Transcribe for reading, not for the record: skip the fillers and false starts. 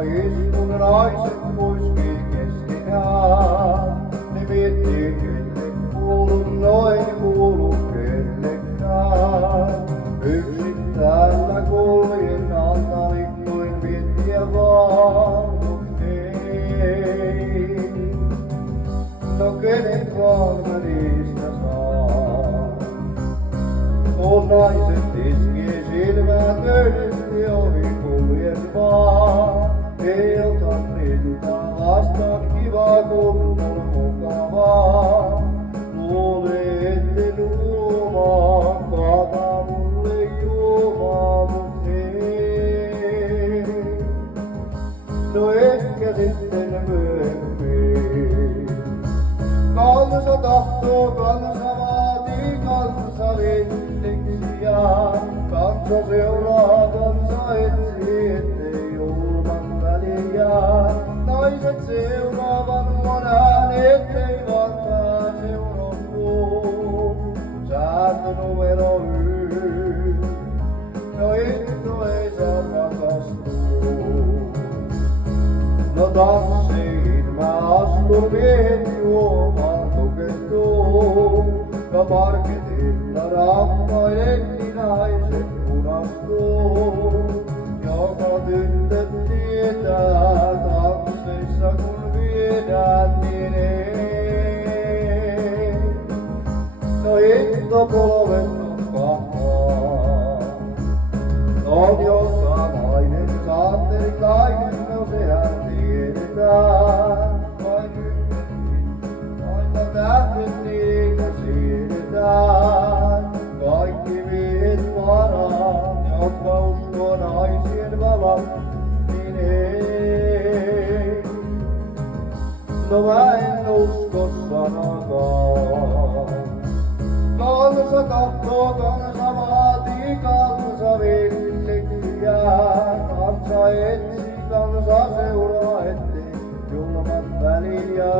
istun naiset poiskin keskenään. Ne miettii kelle kuulun, noin kuulu kellekään. Yksin täällä kuljen antarittuin miettiä vaan, mut ei. No kenet vaan mä niistä saan. On naiset tiskii silmää töydesti ohi kuljen vaan. Ei ota rintaa vastaan kivaa kun on mukavaa. Luule etten luomaa, kaata mulle juomaa, mut ei. No ehkä sitten myöhemmin. Kansa tahtoo, kansa vaatii, kansa venneksiä. Kansa seuraa, kansa etsii, ettei julman väliä. Naiset seuraavan luon äänet, ei vaan pääse unohtuu. Sääntö numero 1, no Itto ei saa rakastuu. No tanssiin mä astun, miehet juomaan tukehtuu. No parketilla rampailetti naiset punastuu. Joka tyttö tietää tansseissa kun viedään niin ei. No Itto polvet nokkahaa. On johtavainen saatteri kaiken, no sehän tiedetään. Vain yhden aina tähdet niitä siirretään. Kaikki miehet varaan, jotka uskoo naisien valan, niin ei. No mä en usko sanakaan. Kansa tahtoo, kansa vaatii, kansa venneksiä. Kansa etsii, kansa seuraa, ettei julmat väliä.